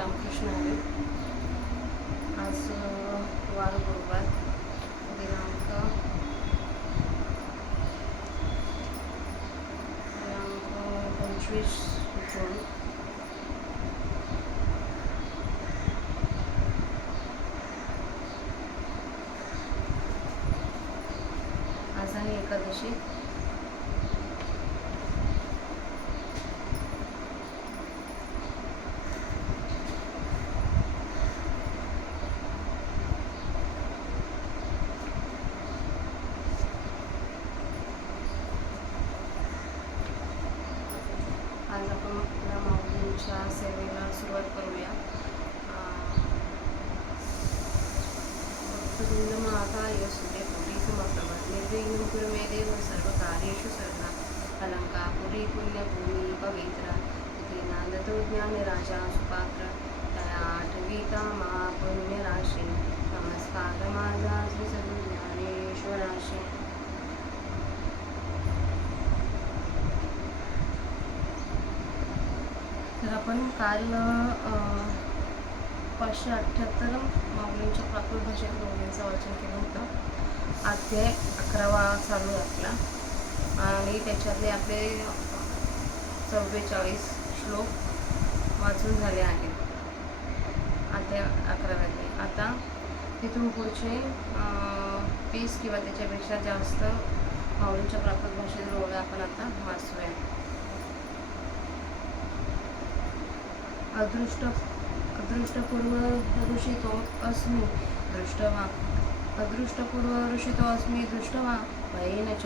रामकृष्ण हरी. आज वार गुरुवार दिनांक 25 जून. आज आहे एकादशी. आज आपण आपल्या माऊलींच्या सेवेला सुरुवात करूया. भक्तवृंद महाकाय सूर्यकोटी समप्रभा निर्विघ्नं कुरु मे देव सर्वकार्येषु सर्वदा. अलंकापुरी पुण्यभूमी पवित्रा तिथे नांदतो ज्ञानराजा सुपात्र. त्या आठविता महापुण्यराशी नमस्कार माझा श्री सद्गुरू ज्ञानेश्वराशी. तर आपण काल 578 माऊलींच्या प्राकृत भाषेत माऊलींचं वाचन केलं होतं. अध्याय 11वा चालू आहे आपला आणि त्याच्यातले आपले 44 श्लोक वाचून झाले आहेत अध्याय 11व्यातले. आता तिथून पुढचे 20 किंवा त्याच्यापेक्षा जास्त माऊलींच्या प्राकृत भाषेत ओळी आपण आता वाचूया. अदृष्टपूर्व ऋषितो अस्मि दृष्टवा अदृष्टपूर्व ऋषितो अस्मि दृष्टवा भयेन च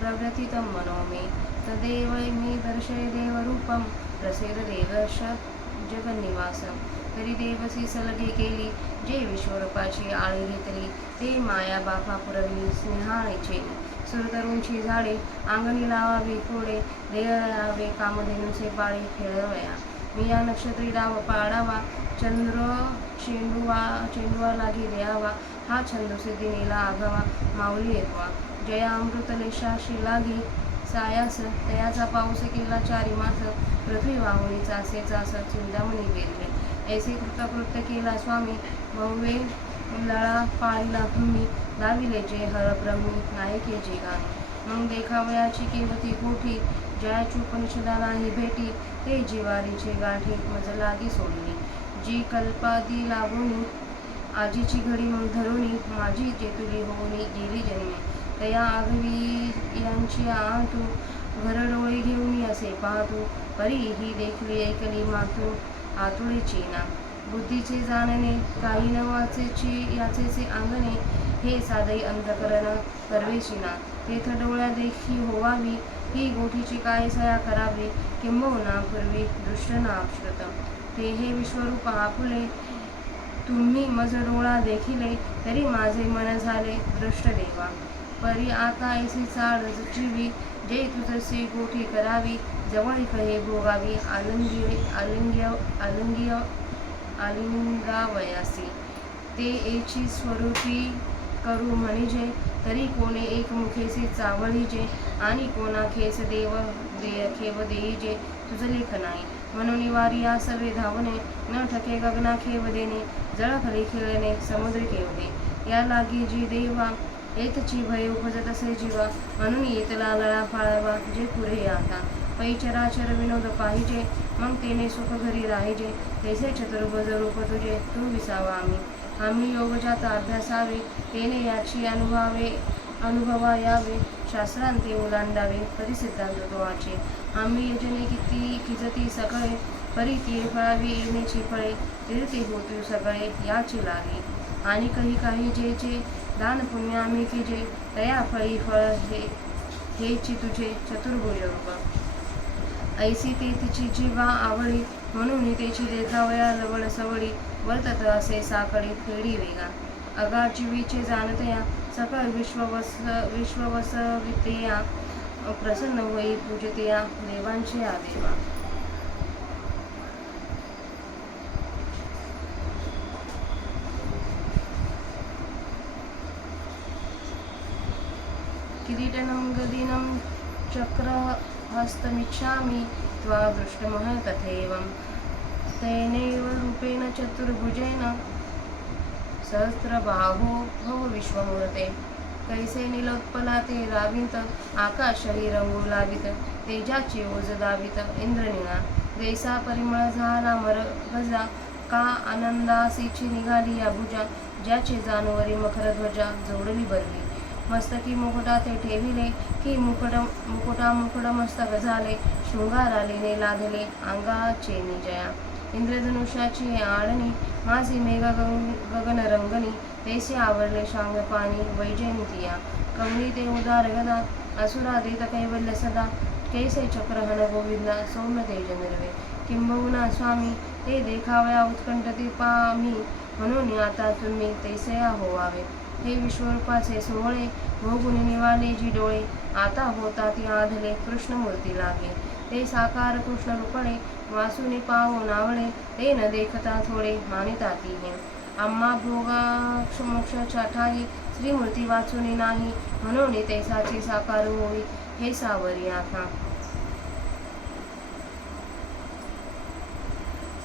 प्रव्यथितं मनो मे तदेव मे दर्शय देवरूपं प्रसीद देवश जगन्निवासं. तरी देवसी सलगे केली जे विश्वरूपाची आळी घेतली ते माया बापा पुरवी स्नेहाळेचे. सुरतरूंची झाडे अंगणी लावावी कोडे देयावे कामधेनुसे पाळी खेळवया. मी या नक्षत्री डाव पाडावा चंद्र चेंडुवा लागी द्यावा. हा छंद सिद्धिनीला आगावा माऊली येतवा. जया अमृत लेशाशी लागी सायास तयाचा पाऊस केला चारी मास. पृथ्वी वाहुनी चासे चास चिंतामणी वेदले. ऐसे कृतकृत्य केला स्वामी मौवे लळा पाळीला भूमी. लाविले जे हरब्रह्मी नायके जे गाणी. मग देखावयाची केवती कोठी जयाची उपनिषदा नाही भेटी. ते जिवारीचे गाठी मज लागी सोडली. जी कल्पादी लाभोनी आजीची घडी मग धरुणी. माझी जेतुली होऊनी गेली जन्मे तया आगवी यांची आतू. घर डोळे घेऊन असे पाहतो परी ही देखली ऐकली मातू. आतुळेची ना बुद्धीचे जाणणे काही न वाचेची याचेचे अंगणे. हे साधई अंधकरण करवेची ना तेथ डोळ्या देखी होवावी. ही गोठीची काय सया करावी किंबहुना पूर्वी दृष्ट नाश्रुत. ते हे विश्वरूप आपुले तुम्ही मज डोळा देखिले तरी माझे मन झाले दृष्ट देवा. परी आता ऐसी चाड जीवी जे तुझसे गोठी करावी. जवळ कहे भोगावी आलिंगावयासी. ते एची स्वरूपी करू म्हणिजे तरी कोणे एक मुखेसी चावळीजे. आणि कोणा खेस खेव देईजे तुझ लेख नाही. म्हणून वारी या सर्वे धावणे न ठके गगना खेव देणे. जळखली खेळणे समुद्र केवढे या लागी जी देवा. येतची भय उपजत असे जीवा म्हणून येतला लळा फाळावा जे पुरे आता. पै चराचर विनोद पाहिजे मग तेने सुख घरी राहिजे. तैसे चतुर्भुज रूप तुझे तू विसावा आम्ही योग जाता अभ्यासावे. तेने याची अनुभवा यावे. शास्त्रांते ओलांडावे परिसिद्धांत तोवाचे. आम्ही यजने किजती सगळे परी ती फळावी येण्याची फळे. तीर्थे होती सगळे याची लागे. आणि काही जे दान पुण्य आम्ही केजे तया फळी फळ हेची तुझे चतुर्भुज रूप. ऐसी ते तिची जीवा आवडी म्हणून त्याची देखावया लवळ सवडी. वर्तत असे साकडी फेडी वेगा. अगा जीवीचे जाणतया सकळ विश्ववसवितया. प्रसन्न होई पूजतया देवांची आदेवा. किरीटनं गदिनं चक्रहस्तमिच्छामि त्वा दृष्टमः तथैवं. तेनैव रूप रूपेण चतुर्भुजेन सहस्रबाहो भव विश्वमूर्ते. कैसे नीलोत्पला ते रावित, आकाशही रंगू लावित. तेजाची ओज दावित इंद्रनिळा, जैसा परिमळ झाला मरगजा. का आनंदासीची निघाली या भुजा, ज्याचे जानवरी मखरध्वजा जोडली बरली. मस्तकी मुकुटा ते ठेविले, की मुकुट मस्तक झाले. शृंगारालीने लादले अंगाचे निजया. इंद्रधनुष्याची आडणी, माझी मेघ गगन रंगणी. तैसे आवरले शांगपाणी वैजयंतिया. कवनी ते उदार गदा, असुरा देत कैवल्य सदा. कैसे चक्रहन गोविंदा, सौम्य तेज निर्वे. किंबहुना स्वामी, ते देखावया उत्कंठती पामी. म्हणून आता तुम्ही तैसे होवावे. हे विश्वरूपाचे सोहळे, भोगुनी निवाले जी डोळे. आता होता ती आधले कृष्णमूर्ती लागे. ते साकार कृष्ण रूपळे, वासुनी पाहो नावळे. ते न देखता थोडे मानिता ती हे. आम्हा भोगा मोक्षाच्या ठाई, श्रीमूर्ती वाचुनी नाही. म्हणून तैसाची साकार होई, हे सावरी आता.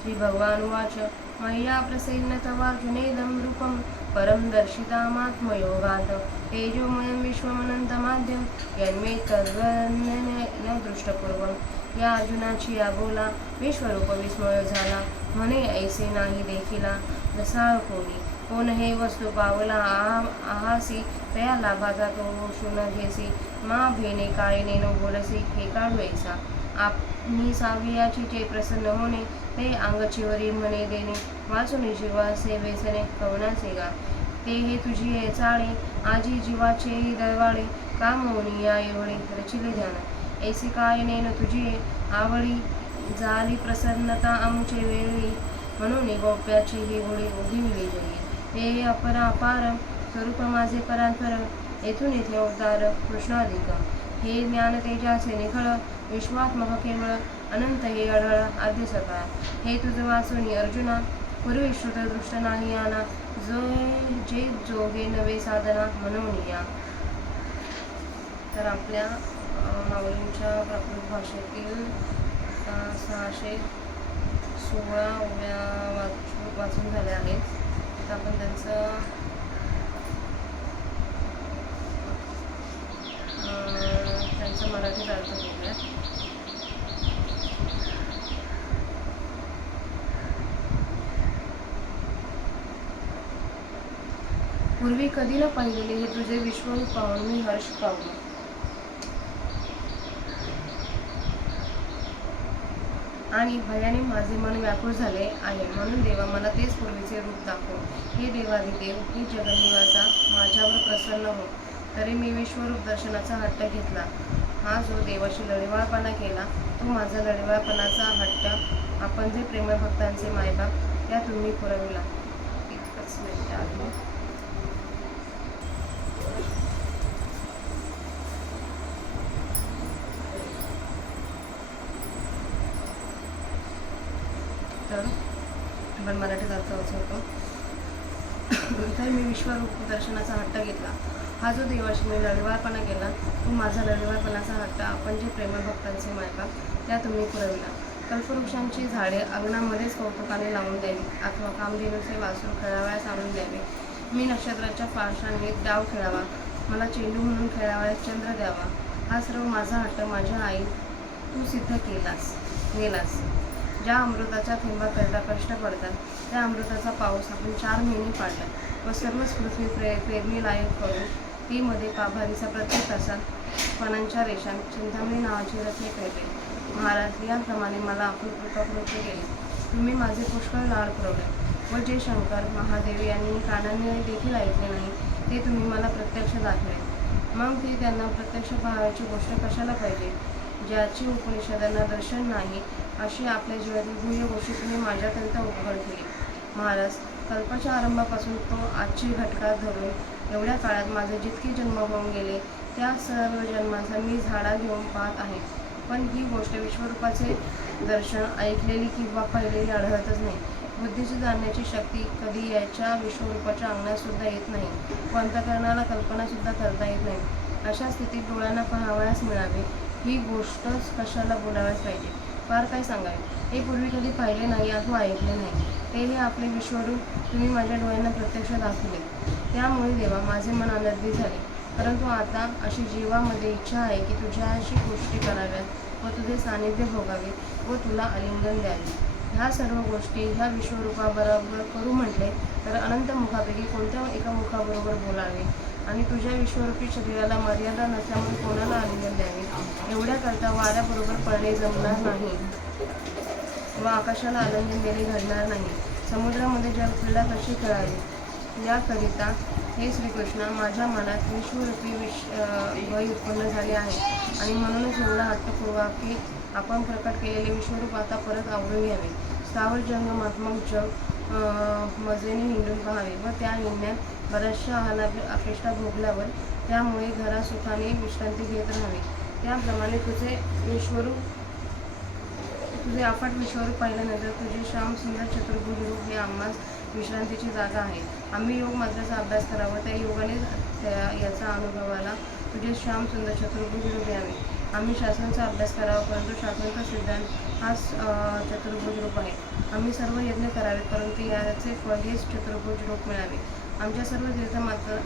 श्री भगवान वाच, मय्या प्रसन्न तवार्जुनेदं रूपं परं दर्शितामात्मयोगात्. तेजोमयं विश्वमनन्तमाद्यं, यन्मे तद्वर्णन दृष्टपूर्वं. या अर्जुनाची या बोला, विश्वरूप विस्मय झाला. म्हणे ऐसे नाही देखिला रसाळ कोणी. कोण हे वस्तू पावला आहासी, तया लाभाचा तो शून घेसी. मा भेने काळीने न बोलसी, हे काढू ऐसा. आपणी सावियाची जे प्रसन्न होणे, ते अंगचीवरी म्हणे देणे. वाचून जीवा सेवेसने कवनाचे गा. ते हे तुझी चाळे, आजी जीवाचे दळवाळे. कामोनी या एवढे रचिले ध्यान, ऐसी काय नेन तुझी आवडी. झाली प्रसन्नता आमचे वेळी, म्हणून गोप्याची ही गोडी उघिवली जयी. हे अपरापार स्वरूप माझे परांतर, येथून येथे अवतार कृष्णाधिक. हे ज्ञान तेजाचे निखळ, विश्वात्मक केवळ. अनंत हे अढळ आद्य सकाळ. हे तुझ वाचुनी अर्जुना, पूर्वी श्रुत दृष्ट नाही आना. जे जोगे नवे साधना म्हणून या. तर आपल्या माऊलींच्या प्राकृत भाषेतील 616 ओव्या वाचून झाल्या आहेत. तर आपण त्यांचा मराठीत अर्थ बघूया. पूर्वी कधी न पाहिलेले हे तुझे विश्वरूप पाहून मी हर्ष पावलो. आणि भयाने माझे मन व्याकुळ झाले आहे. म्हणून देवा, मला तेच पूर्वीचे रूप दाखव. हे देवाधिदेव, हे जगन्निवासा, माझ्यावर प्रसन्न हो. तरी मी विश्वरूप दर्शनाचा हट्ट घेतला. हा जो देवाशी लढिवाळपणा केला, तो माझा लढिवाळपणाचा हट्ट आपण जे प्रेमळ भक्तांचे मायबाप, त्या तुम्ही पुरविला. इतकंच मिनिट आहे. तर आपण मराठीत अर्थ वाचवतो. तर मी विश्वरूप दर्शनाचा हट्ट घेतला. हा जो देवाशी मी लढिवाळपणा केला, तो माझा लढिवाळपणाचा हट्ट आपण जे प्रेमळ भक्तांचे मायबाप, त्या तुम्ही पुरविला. कल्पवृक्षांची झाडे अंगणामध्येच कौतुकाने लावून द्यावी, अथवा कामधेनूचे वासरू खेळावयास आणून द्यावे. मी नक्षत्राच्या पार्श्वाने डाव खेळावा, मला चेंडू म्हणून खेळावयास चंद्र द्यावा. हा सर्व माझा हट्ट माझ्या आई तू सिद्ध नेलास. ज्या अमृताच्या थेंबाकरता कष्ट पडतात, त्या अमृताचा पाऊस आपण 4 महिने पाडला व सर्वच पृथ्वी पेरणी लायक करून ती मध्ये पाभारीचा प्रत्येक तासात पानांच्या रेषांत चिंतामणी नावाची रत्ने पेरले. महाराज, याप्रमाणे मला आपण कृपाकृत्य केले. तुम्ही माझे पुष्कळ लाड पुरवले व जे शंकर महादेव यांनी कानांनी देखील ऐकले नाही, ते तुम्ही मला प्रत्यक्ष दाखले. मग ती त्यांना प्रत्यक्ष पाहायची गोष्ट कशाला पाहिजे, ज्याची उपनिषदांना दर्शन नाही, अशी आपल्या जीवातील गुह्य गोष्टी तुम्ही माझ्याकरिता उघड केली. महाराज, कल्पाच्या आरंभापासून तो आजची घटकात धरून एवढ्या काळात माझे जितके जन्म होऊन गेले, त्या सर्व जन्मांचा मी झाडा घेऊन पाहत आहे. पण ही गोष्ट विश्वरूपाचे दर्शन ऐकलेली किंवा पाहिलेली आढळतच नाही. बुद्धीची जाणण्याची शक्ती कधी याच्या विश्वरूपाच्या अंगणात सुद्धा येत नाही व अंतःकरणाला कल्पना सुद्धा करता येत नाही. अशा स्थितीत डोळ्यांना पाहावयास मिळावे, ही गोष्टच कशाला बोलावयास पाहिजे. फार काय सांगावे. हे पूर्वी कधी पाहिले नाही अथवा ऐकले नाही. तेही आपले विश्वरूप तुम्ही माझ्या डोळ्यांना प्रत्यक्ष दाखवले. त्यामुळे देवा माझे मन आनंदित झाले. परंतु आता अशी जीवामध्ये इच्छा आहे की तुझ्याशी गोष्टी कराव्यात व तुझे सानिध्य भोगावे व तुला आलिंगन द्यावे. ह्या सर्व गोष्टी ह्या विश्वरूपाबरोबर करू म्हटले तर अनंत मुखापैकी कोणत्या एका मुखाबरोबर बोलावे आणि तुझ्या विश्वरूपी शरीराला मर्यादा नसल्यामुळे कोणाला आलिंगन द्यावे. एवढ्याकरता वाऱ्याबरोबर पळणे जमणार नाही व आकाशाला आलिंगन देणे घडणार नाही. समुद्रामध्ये जलक्रीडा कशी खेळावी याकरिता हे श्रीकृष्ण माझ्या मनात विश्वरूपी भय उत्पन्न झाले आहे आणि म्हणूनच एवढा हट्टपूर्वक की आपण प्रकट केलेले विश्वरूप आता परत आवरून घ्यावे. स्थावर जंगमात्मक जग मजेने हिंडून पाहावे व त्या हिंडण्यात बऱ्याचशा अपेष्टा भोगल्यावर त्यामुळे घरा सुखाने विश्रांती घेत राहावी. त्याप्रमाणे तुझे अफाट विश्वरूप पाहिल्यानंतर तुझे श्याम सुंदर चतुर्भुज रूप हे आम्हास विश्रांतीची जागा आहे. आम्ही योग मात्राचा अभ्यास करावा, त्या योगाने याचा अनुभवाला तुझे श्याम सुंदर चतुर्भुज रूप यावे. आम्ही शास्त्रांचा अभ्यास करावा, परंतु शास्त्रांचा सिद्धांत हाच चतुर्भुज रूप आहे. आम्ही सर्व यज्ञ करावेत, परंतु याचे फळ हेच चतुर्भुज रूप मिळावे. आमच्या सर्व तीर्थ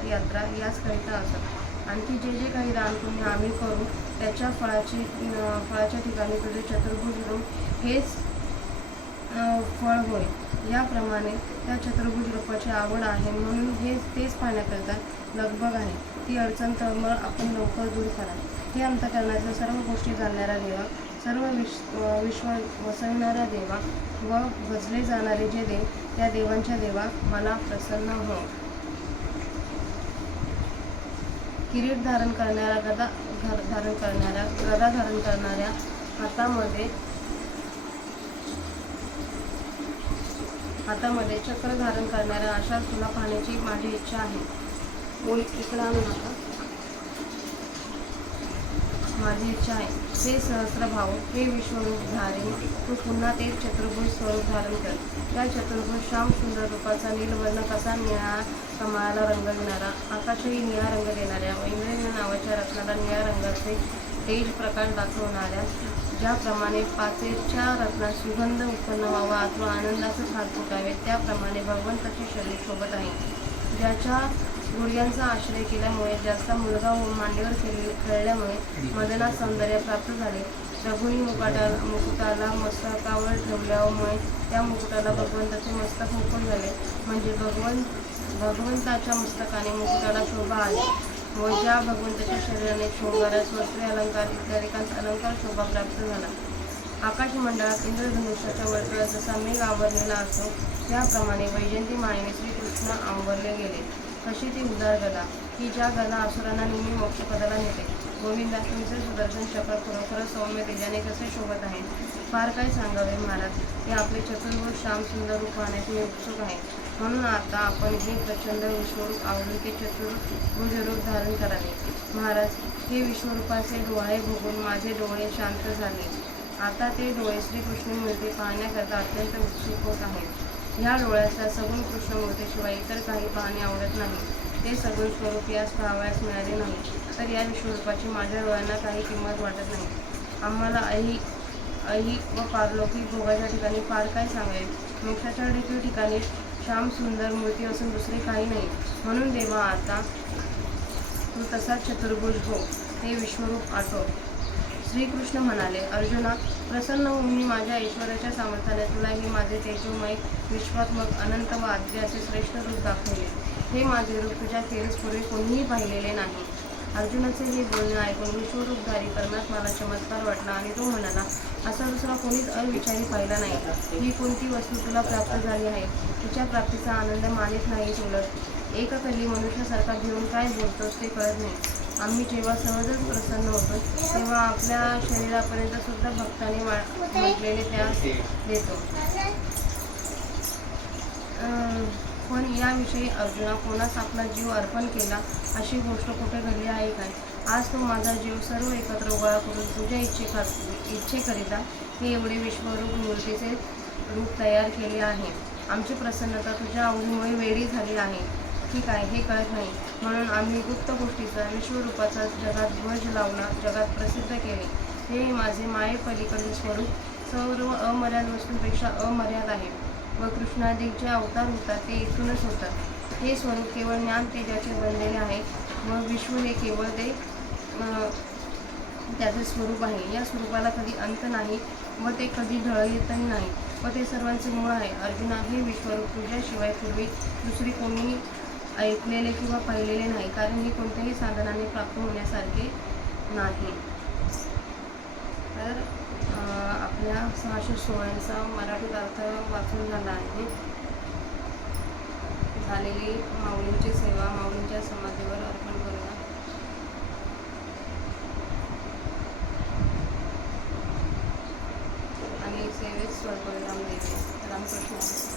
यात्रा याचकरिता असत. आणखी जे जे काही दान पुण्य आम्ही करू त्याच्या फळाच्या ठिकाणी तुझे चतुर्भुज रूप हेच फळ होय. याप्रमाणे त्या चतुर्भुज रूपाची आवड आहे म्हणून तेच पाहण्याकरता लगबग आहे. ती अडचण तळमळ आपण लवकर दूर करा. हे अंतःकरणाच्या सर्व गोष्टी जाणणारा देवा, सर्व विश्व वसविणारा देवा व भजले जाणारे जे देव त्या देवांच्या देवा मला प्रसन्न हो. किरीट धारण करणाऱ्या, गदा धारण करणाऱ्या, हातामध्ये चक्र धारण करणाऱ्या अशा तुला पाहण्याची माझी इच्छा आहे. इकडं आणू नका. माझी इच्छा आहे. हे सहस्रभाव, हे विश्वरूप धारे तू पुन्हा ते चतुर्भुज स्वरूप धारण कर. त्या चतुर्भुज श्याम सुंदर रूपाचा नीलवर्ण कसा निळा कमळाला रंग देणारा, आकाशही निळा रंग देणाऱ्या व इंद्रिय नावाच्या रत्नाला निळ्या रंगाचे तेज प्रकाश दाखवणाऱ्या, ज्याप्रमाणे पाचेच्या रत्नात सुगंध उत्पन्न व्हावा अथवा आनंदाचे हात फुटावे त्याप्रमाणे भगवंताचे शरीर शोभत आहे. ज्याच्या गुडघ्यांचा आश्रय केल्यामुळे, ज्याचा मुलगा मांडीवर खेळल्यामुळे मदनात सौंदर्य प्राप्त झाले, प्रभूंनी मुकुटाला मस्तकावर ठेवल्यामुळे त्या मुकुटाला भगवंताचे मस्तक मुकुट झाले, म्हणजे भगवंताच्या मस्तकाने मुकुटाला शोभा आली व ज्या भगवंताच्या शरीराने शृंगारास वस्त्रे अलंकार इत्यादिकांचा अलंकार शोभा प्राप्त झाला. आकाशमंडळात इंद्रधनुष्याच्या वर्तुळात जसा मेघ आवरलेला असतो त्याप्रमाणे वैजयंती मायेने श्रीकृष्ण आवरले गेले. कशी ती उदार गदा की ज्या गदा असुरांना नेहमी मोक्षपदाला नेते. गोविंदा तुमचे सुदर्शन चक्र खरोखर सौम्य तेजाने कसे शोभत आहे. फार काय सांगावे महाराज. हे आपले चतुर्भुज श्याम सुंदर रूप पाहण्यास मी उत्सुक आहे. म्हणून आता आपण हे प्रचंड विश्वरूप आवडून ते चतुर्भुज रूप धारण करावे. महाराज, हे विश्वरूपाचे डोळे बघून माझे डोळे शांत झाले. आता ते डोळे श्रीकृष्ण मूर्ती पाहण्याकरता अत्यंत उत्सुक होत आहेत. ह्या डोळ्याचा सगुण कृष्णमूर्तीशिवाय इतर काही पाहणे आवडत नाही. ते सगुण स्वरूप यास पाहावयास मिळाले नाही तर या विश्वरूपाची माझ्या डोळ्यांना काही किंमत वाटत नाही. आम्हाला ऐहिक व पारलौकिक भोगाच्या ठिकाणी फार काय सांगावे. मोक्षाच्या देखील ठिकाणी श्याम सुंदर मूर्ती असून दुसरे काही नाही. म्हणून देवा आता तू तसाच चतुर्भुज हो, हे विश्वरूप आठव. श्रीकृष्ण म्हणाले, अर्जुना, प्रसन्न होऊन मी माझ्या ऐश्वर्याच्या सामर्थ्याने तुला हे माझे तेजोमय विश्वात्मक अनंत व आद्य असे श्रेष्ठ रूप दाखवले. हे माझे रूप तुझ्या खेरीस पूर्वी कोणीही पाहिलेले नाही. अर्जुनाचे हे बोलणे ऐकून विश्वरूपधारी परमात्म्याला चमत्कार वाटला आणि तो म्हणाला, असा दुसरा कोणीच अविचारी पाहिला नाही. ही कोणती वस्तू तुला प्राप्त झाली आहे. तिच्या प्राप्तीचा आनंद मानित नाही. उलट एककली मनुष्यासारखा घेऊन काय बोलतोस ते कळत नाही. आम्ही जेव्हा सहजच प्रसन्न होतो तेव्हा आपल्या शरीरापर्यंत सुद्धा भक्ताने म्हटलेले त्यास देतो. पण याविषयी अर्जुना, कोणास आपला जीव अर्पण केला अशी गोष्ट कुठे घडली आहे काय. आज तो माझा जीव सर्व एकत्र गोळा करून तुझ्या इच्छेकरिता हे एवढे विश्वरूप मूर्तीचे रूप तयार केले आहे. आमची प्रसन्नता तुझ्या आवडीमुळे वेडी झाली आहे की काय हे कळत नाही. म्हणून आम्ही गुप्त गोष्टीचा विश्वरूपाचा जगात ध्वज लावला, जगात प्रसिद्ध केले. हे माझे मायेपलीकडील स्वरूप सर्व अमर्याद वस्तूंपेक्षा अमर्याद आहे व कृष्णाधिक जे अवतार होतात ते इथूनच होतात. हे स्वरूप केवळ ज्ञान तेजाचे बनलेले आहे व विश्व हे केवळ ते त्याचे स्वरूप आहे. या स्वरूपाला कधी अंत नाही व ते कधी ढळतही नाही व ते सर्वांचे मूळ आहे. अर्जुना, हे विश्वरूप तुझ्याशिवाय पूर्वी दुसरी कोणी ऐकलेले किंवा पाहिलेले नाही, कारण हे कोणत्याही साधनाने प्राप्त होण्यासारखे नाही. तर आपल्या 616चा मराठीत अर्थ वाचून झाला आहे. झालेली माऊलींची सेवा माऊलींच्या समाधीवर अर्पण करूया. आणि सेवेत स्वल्पविराम देते. रामकृष्ण.